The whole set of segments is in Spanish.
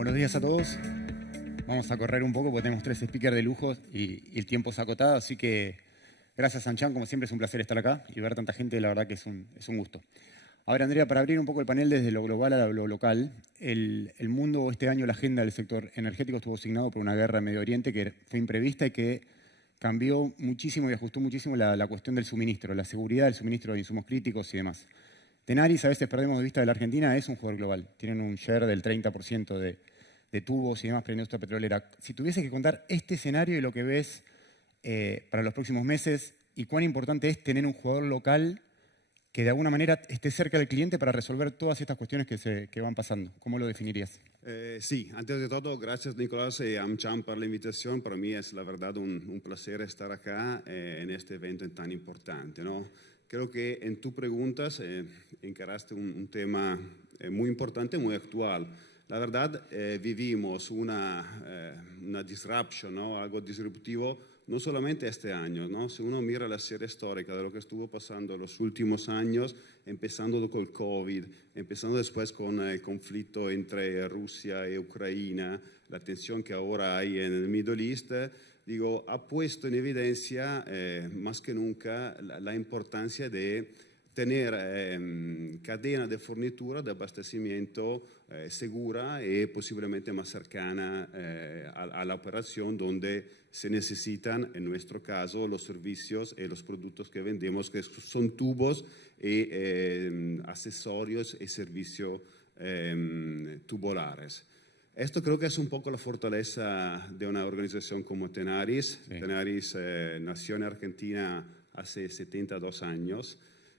buenos días a todos. Vamos a correr un poco porque tenemos 3 speakers de lujo y el tiempo se ha acotado, así que gracias, Sanchan, como siempre es un placer estar acá y ver tanta gente, la verdad que es un gusto. Ahora, Andrea, para abrir un poco el panel desde lo global a lo local, el mundo este año, la agenda del sector energético estuvo asignado por una guerra en Medio Oriente que fue imprevista y que cambió muchísimo y ajustó muchísimo la cuestión del suministro, la seguridad del suministro de insumos críticos y demás. Tenaris, a veces perdemos de vista de la Argentina, es un jugador global. Tienen un share del 30% de tubos y demás para la industria petrolera. Si tuviese que contar este escenario y lo que ves para los próximos meses y cuán importante es tener un jugador local que de alguna manera esté cerca del cliente para resolver todas estas cuestiones que van pasando. ¿Cómo lo definirías? Sí, antes de todo, gracias Nicolás y AmCham por la invitación. Para mí es la verdad un placer estar acá en este evento tan importante, ¿no? Creo que en tus preguntas encaraste un tema muy importante, muy actual. La verdad, vivimos una disruption, ¿no? Algo disruptivo, no solamente este año, ¿no? Si uno mira la serie histórica de lo que estuvo pasando en los últimos años, empezando con el COVID, empezando después con el conflicto entre Rusia y Ucrania, la tensión que ahora hay en el Middle East, digo, ha puesto en evidencia más que nunca la importancia de tener cadena de fornitura, de abastecimiento segura y posiblemente más cercana a la operación donde se necesitan, en nuestro caso, los servicios y los productos que vendemos, que son tubos y accesorios y servicios tubulares. Esto creo que es un poco la fortaleza de una organización como Tenaris. Sí. Tenaris nació en Argentina hace 72 años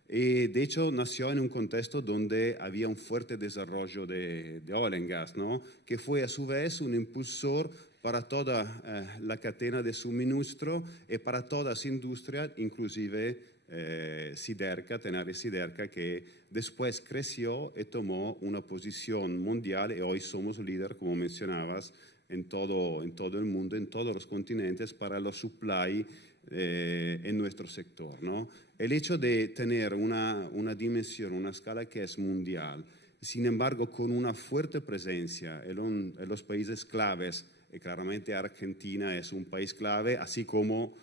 y de hecho nació en un contexto donde había un fuerte desarrollo de oil and gas, ¿no? Que fue a su vez un impulsor para toda la cadena de suministro y para toda esa industria, inclusive Siderca, Tenaris Siderca, que después creció y tomó una posición mundial y hoy somos líder, como mencionabas, en todo el mundo, en todos los continentes para los supply en nuestro sector, ¿no? El hecho de tener una dimensión, una escala que es mundial, sin embargo con una fuerte presencia en los países claves, y claramente Argentina es un país clave, así como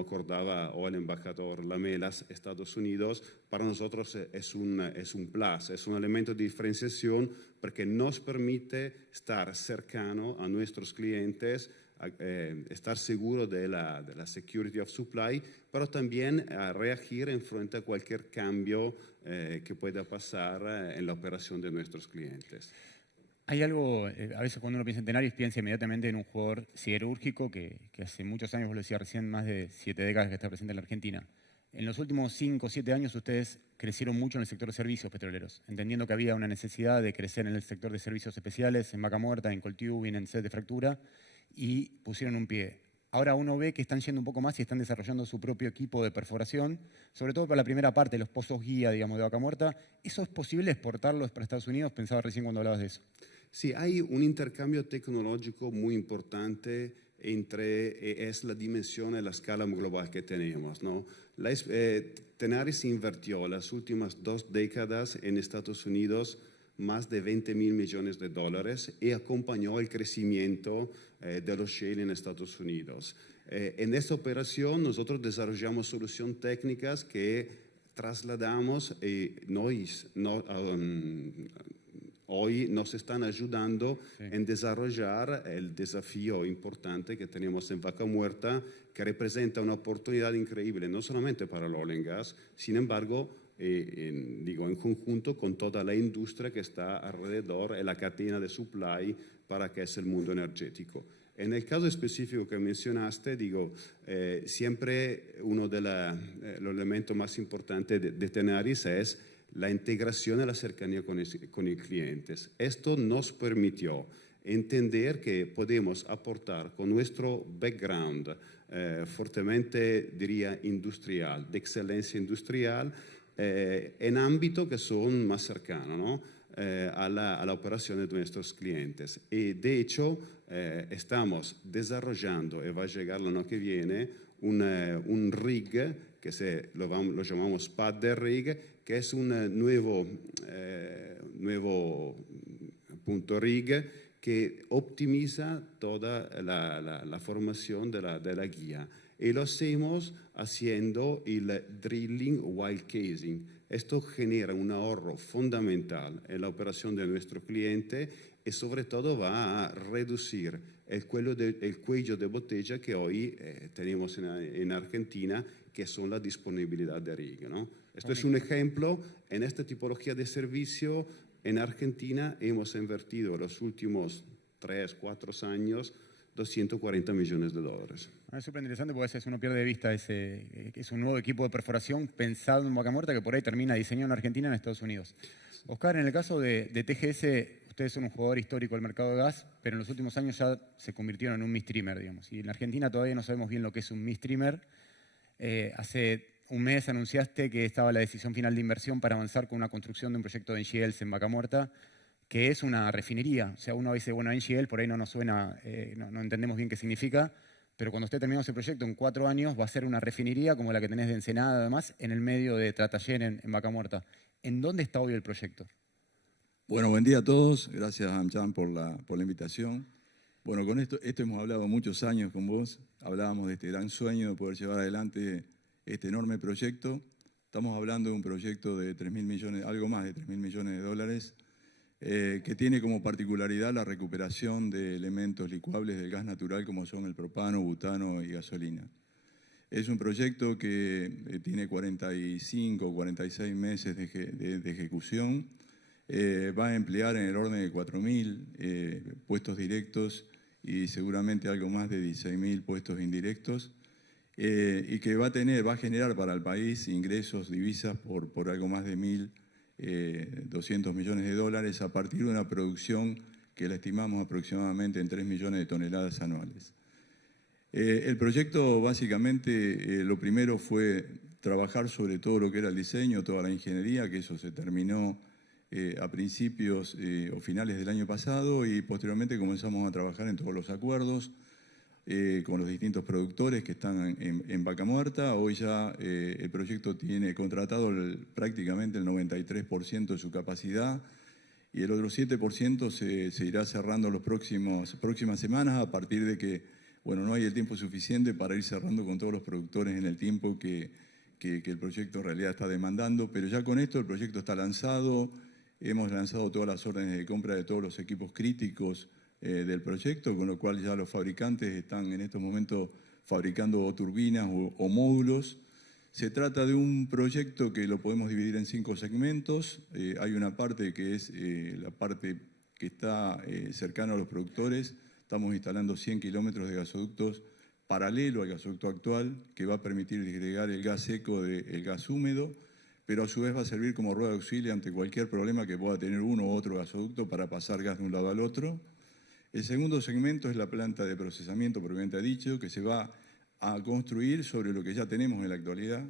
acordaba hoy el embajador Lamelas, Estados Unidos, para nosotros es un plus, es un elemento de diferenciación porque nos permite estar cercano a nuestros clientes, estar seguro de la security of supply, pero también reagir en frente a cualquier cambio que pueda pasar en la operación de nuestros clientes. Hay algo, a veces cuando uno piensa en Tenaris piensa inmediatamente en un jugador siderúrgico que hace muchos años, vos lo decías recién, más de 7 décadas que está presente en la Argentina. En los últimos 5 o 7 años ustedes crecieron mucho en el sector de servicios petroleros, entendiendo que había una necesidad de crecer en el sector de servicios especiales, en vaca muerta, en cold tubing, en set de fractura, y pusieron un pie. Ahora uno ve que están yendo un poco más y están desarrollando su propio equipo de perforación, sobre todo para la primera parte, los pozos guía, digamos, de vaca muerta. ¿Eso es posible exportarlos para Estados Unidos? Pensaba recién cuando hablabas de eso. Sí, hay un intercambio tecnológico muy importante es la dimensión y la escala global que tenemos, ¿no? Tenaris invirtió las últimas 2 décadas en Estados Unidos más de $20 mil millones y acompañó el crecimiento de los shale en Estados Unidos. En esta operación nosotros desarrollamos soluciones técnicas que trasladamos y hoy nos están ayudando en desarrollar el desafío importante que tenemos en vaca muerta, que representa una oportunidad increíble, no solamente para el oil and gas, sin embargo, en conjunto con toda la industria que está alrededor y la cadena de supply para que es el mundo energético. En el caso específico que mencionaste, siempre uno de los elementos más importantes de Tenaris es la integración y la cercanía con los clientes. Esto nos permitió entender que podemos aportar con nuestro background fuertemente, diría, industrial, de excelencia industrial, en ámbitos que son más cercanos, ¿no? a la operación de nuestros clientes. Y de hecho, estamos desarrollando, y va a llegar el año que viene, un rig, que lo llamamos Padder Rig, que es un nuevo rig que optimiza toda la formación de la guía. Y lo hacemos haciendo el drilling while casing. Esto genera un ahorro fundamental en la operación de nuestro cliente y sobre todo va a reducir el cuello de botella que hoy tenemos en Argentina, que son la disponibilidad de rig, ¿no? Esto es un ejemplo. En esta tipología de servicio en Argentina hemos invertido en los últimos 3, 4 años $240 millones. Es súper interesante porque a veces uno pierde de vista que es un nuevo equipo de perforación pensado en Vaca Muerta que por ahí termina diseñado en Argentina en Estados Unidos. Oscar, en el caso de TGS, ustedes son un jugador histórico del mercado de gas, pero en los últimos años ya se convirtieron en un midstreamer, digamos. Y en Argentina todavía no sabemos bien lo que es un midstreamer. Hace un mes anunciaste que estaba la decisión final de inversión para avanzar con una construcción de un proyecto de NGLs en Vaca Muerta, que es una refinería. O sea, uno dice, bueno, NGL por ahí no nos suena, no entendemos bien qué significa, pero cuando usted termine ese proyecto en 4 años va a ser una refinería como la que tenés de Ensenada, además, en el medio de Tratayén en Vaca Muerta. ¿En dónde está hoy el proyecto? Bueno, buen día a todos. Gracias, Amchan, por la invitación. Bueno, con esto hemos hablado muchos años con vos. Hablábamos de este gran sueño de poder llevar adelante este enorme proyecto. Estamos hablando de un proyecto de 3.000 millones, algo más de 3.000 millones de dólares, que tiene como particularidad la recuperación de elementos licuables del gas natural como son el propano, butano y gasolina. Es un proyecto que tiene 45 o 46 meses de ejecución. Va a emplear en el orden de 4.000 puestos directos y seguramente algo más de 16.000 puestos indirectos, y que va a generar para el país ingresos, divisas por algo más de 1.200 millones de dólares a partir de una producción que la estimamos aproximadamente en 3 millones de toneladas anuales. El proyecto básicamente lo primero fue trabajar sobre todo lo que era el diseño, toda la ingeniería, que eso se terminó a principios o finales del año pasado, y posteriormente comenzamos a trabajar en todos los acuerdos con los distintos productores que están en Vaca Muerta. Hoy ya el proyecto tiene contratado prácticamente el 93% de su capacidad y el otro 7% se irá cerrando las próximas semanas a partir de que, bueno, no hay el tiempo suficiente para ir cerrando con todos los productores en el tiempo que el proyecto en realidad está demandando, pero ya con esto el proyecto está lanzado. Hemos lanzado todas las órdenes de compra de todos los equipos críticos del proyecto, con lo cual ya los fabricantes están en estos momentos fabricando turbinas o módulos. Se trata de un proyecto que lo podemos dividir en 5 segmentos. Hay una parte que es la parte que está cercana a los productores. Estamos instalando 100 kilómetros de gasoductos paralelo al gasoducto actual, que va a permitir disgregar el gas seco del gas húmedo, pero a su vez va a servir como rueda de auxilio ante cualquier problema que pueda tener uno u otro gasoducto para pasar gas de un lado al otro. El segundo segmento es la planta de procesamiento propiamente dicho, que se va a construir sobre lo que ya tenemos en la actualidad.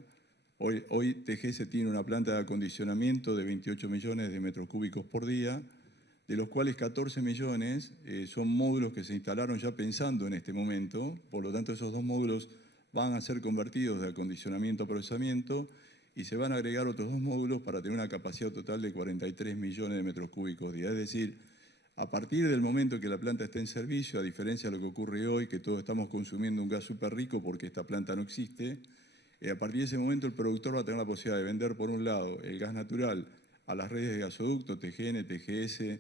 Hoy TGS tiene una planta de acondicionamiento de 28 millones de metros cúbicos por día, de los cuales 14 millones son módulos que se instalaron ya pensando en este momento. Por lo tanto, esos 2 módulos van a ser convertidos de acondicionamiento a procesamiento y se van a agregar otros 2 módulos para tener una capacidad total de 43 millones de metros cúbicos día. Es decir, a partir del momento que la planta esté en servicio, a diferencia de lo que ocurre hoy, que todos estamos consumiendo un gas súper rico porque esta planta no existe, a partir de ese momento el productor va a tener la posibilidad de vender, por un lado, el gas natural a las redes de gasoducto, TGN, TGS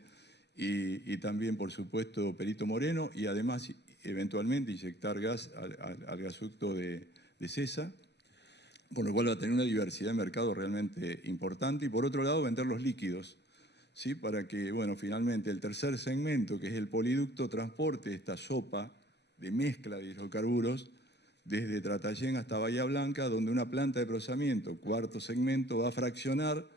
y también, por supuesto, Perito Moreno, y además, eventualmente, inyectar gas al gasoducto de CESA, por lo cual va a tener una diversidad de mercado realmente importante. Y por otro lado, vender los líquidos, ¿sí? Para que, bueno, finalmente el tercer segmento, que es el poliducto, transporte esta sopa de mezcla de hidrocarburos desde Tratayén hasta Bahía Blanca, donde una planta de procesamiento, cuarto segmento, va a fraccionar,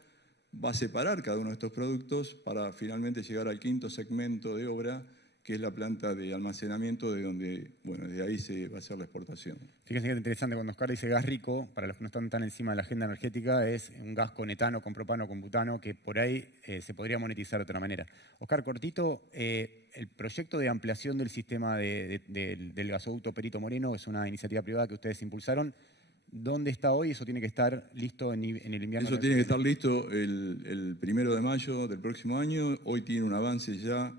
va a separar cada uno de estos productos para finalmente llegar al quinto segmento de obra, que es la planta de almacenamiento, de donde, bueno, de ahí se va a hacer la exportación. Fíjense que es interesante, cuando Oscar dice gas rico, para los que no están tan encima de la agenda energética, es un gas con etano, con propano, con butano, que por ahí se podría monetizar de otra manera. Oscar, cortito, el proyecto de ampliación del sistema del gasoducto Perito Moreno es una iniciativa privada que ustedes impulsaron. ¿Dónde está hoy? Eso tiene que estar listo en el invierno. Eso tiene que estar listo el 1 de mayo del próximo año. Hoy tiene un avance ya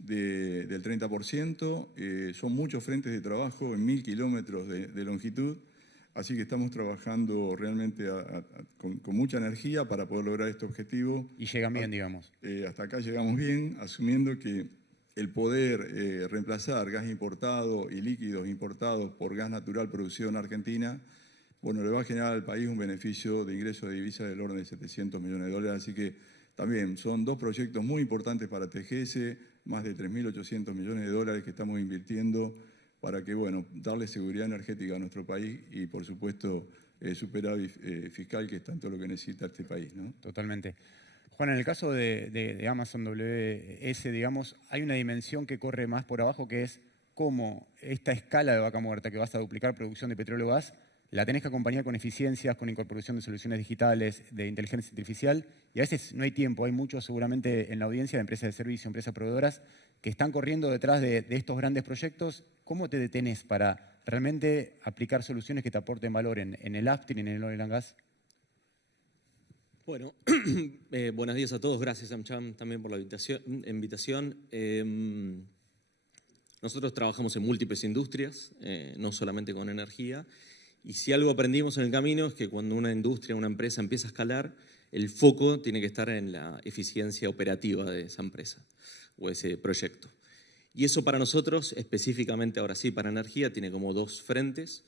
del 30%. Son muchos frentes de trabajo en 1000 kilómetros de longitud. Así que estamos trabajando realmente con mucha energía para poder lograr este objetivo. Y llegan bien, digamos. Hasta acá llegamos bien, asumiendo que el poder reemplazar gas importado y líquidos importados por gas natural producido en Argentina, bueno, le va a generar al país un beneficio de ingreso de divisas del orden de $700 millones. Así que también son dos proyectos muy importantes para TGS, más de 3.800 millones de dólares que estamos invirtiendo para que, bueno, darle seguridad energética a nuestro país y, por supuesto, superávit fiscal, que es tanto lo que necesita este país, ¿no? Totalmente. Juan, en el caso de Amazon WS, digamos, hay una dimensión que corre más por abajo, que es cómo esta escala de Vaca Muerta, que vas a duplicar producción de petróleo y gas, la tenés que acompañar con eficiencias, con incorporación de soluciones digitales, de inteligencia artificial, y a veces no hay tiempo. Hay muchos seguramente en la audiencia de empresas de servicio, empresas proveedoras, que están corriendo detrás de estos grandes proyectos. ¿Cómo te detenés para realmente aplicar soluciones que te aporten valor en el upstream, en el oil and gas? Bueno, buenos días a todos. Gracias, Amcham, también por la invitación. Nosotros trabajamos en múltiples industrias, no solamente con energía. Y si algo aprendimos en el camino es que cuando una industria, una empresa empieza a escalar, el foco tiene que estar en la eficiencia operativa de esa empresa o ese proyecto. Y eso para nosotros, específicamente ahora sí para energía, tiene como dos frentes.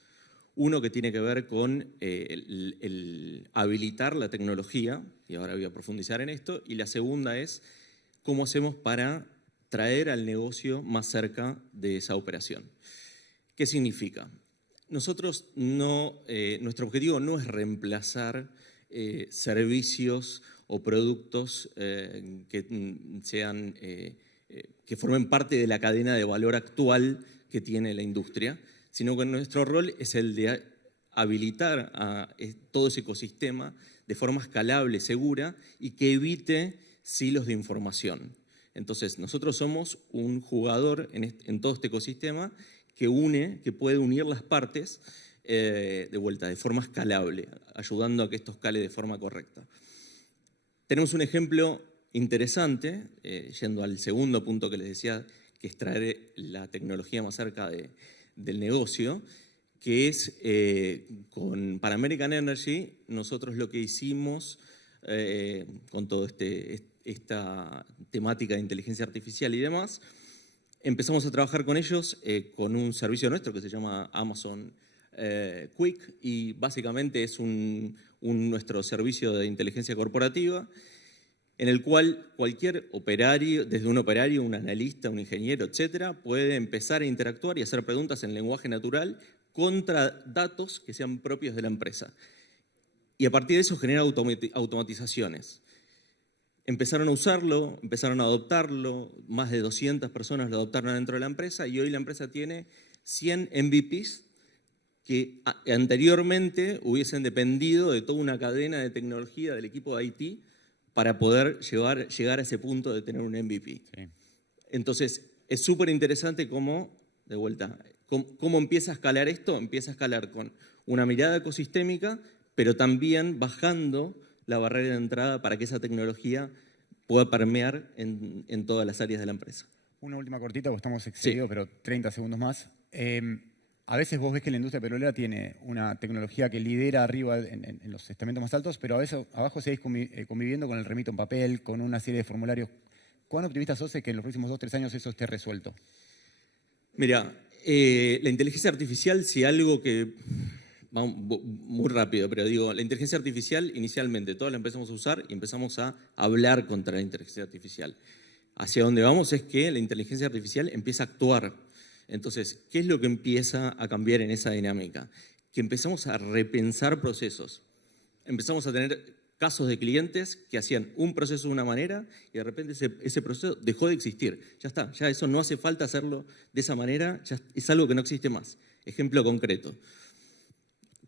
Uno que tiene que ver con el habilitar la tecnología, y ahora voy a profundizar en esto, y la segunda es cómo hacemos para traer al negocio más cerca de esa operación. ¿Qué significa? Nosotros nuestro objetivo no es reemplazar servicios o productos que formen parte de la cadena de valor actual que tiene la industria, sino que nuestro rol es el de habilitar a todo ese ecosistema de forma escalable, segura y que evite silos de información. Entonces, nosotros somos un jugador en todo este ecosistema que puede unir las partes de vuelta, de forma escalable, ayudando a que esto escale de forma correcta. Tenemos un ejemplo interesante, yendo al segundo punto que les decía, que es traer la tecnología más cerca del negocio, que es con Pan American Energy. Nosotros lo que hicimos con toda esta temática de inteligencia artificial y demás, empezamos a trabajar con ellos con un servicio nuestro que se llama Amazon Quick, y básicamente es nuestro servicio de inteligencia corporativa en el cual cualquier operario, desde un operario, un analista, un ingeniero, etcétera, puede empezar a interactuar y hacer preguntas en lenguaje natural contra datos que sean propios de la empresa. Y a partir de eso genera automatizaciones. Empezaron a usarlo, empezaron a adoptarlo, más de 200 personas lo adoptaron dentro de la empresa y hoy la empresa tiene 100 MVPs que anteriormente hubiesen dependido de toda una cadena de tecnología del equipo de IT para poder llegar a ese punto de tener un MVP. Sí. Entonces, es súper interesante cómo, de vuelta, cómo empieza a escalar esto. Empieza a escalar con una mirada ecosistémica, pero también bajando la barrera de entrada para que esa tecnología pueda permear en todas las áreas de la empresa. Una última cortita, porque estamos excedidos, sí, pero 30 segundos más. A veces vos ves que la industria petrolera tiene una tecnología que lidera arriba en los estamentos más altos, pero a veces abajo seguís conviviendo con el remito en papel, con una serie de formularios. ¿Cuán optimista sos de que en los próximos 2 o 3 años eso esté resuelto? Mira, la inteligencia artificial, si algo que... Vamos muy rápido, pero digo, la inteligencia artificial inicialmente todos la empezamos a usar y empezamos a hablar contra la inteligencia artificial. Hacia dónde vamos es que la inteligencia artificial empieza a actuar. Entonces, ¿qué es lo que empieza a cambiar en esa dinámica? Que empezamos a repensar procesos. Empezamos a tener casos de clientes que hacían un proceso de una manera y de repente ese proceso dejó de existir. Ya está, ya eso no hace falta hacerlo de esa manera, ya es algo que no existe más. Ejemplo concreto.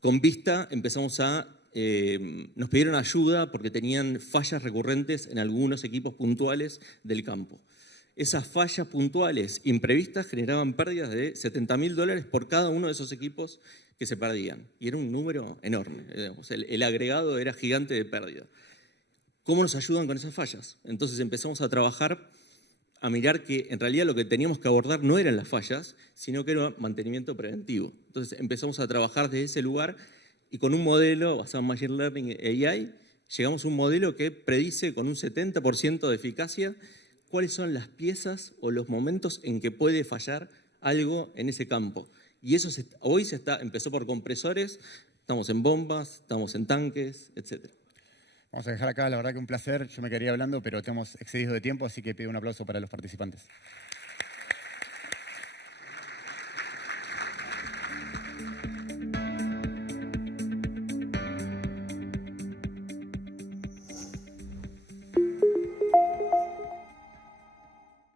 Con Vista empezamos nos pidieron ayuda porque tenían fallas recurrentes en algunos equipos puntuales del campo. Esas fallas puntuales imprevistas generaban pérdidas de $70.000 por cada uno de esos equipos que se perdían. Y era un número enorme. El agregado era gigante de pérdida. ¿Cómo nos ayudan con esas fallas? Entonces empezamos a trabajar a mirar que en realidad lo que teníamos que abordar no eran las fallas, sino que era mantenimiento preventivo. Entonces empezamos a trabajar desde ese lugar y con un modelo basado en Machine Learning e AI, llegamos a un modelo que predice con un 70% de eficacia cuáles son las piezas o los momentos en que puede fallar algo en ese campo. Y eso hoy empezó por compresores, estamos en bombas, estamos en tanques, etc. Vamos a dejar acá, la verdad que un placer. Yo me quedaría hablando, pero te hemos excedido de tiempo, así que pido un aplauso para los participantes.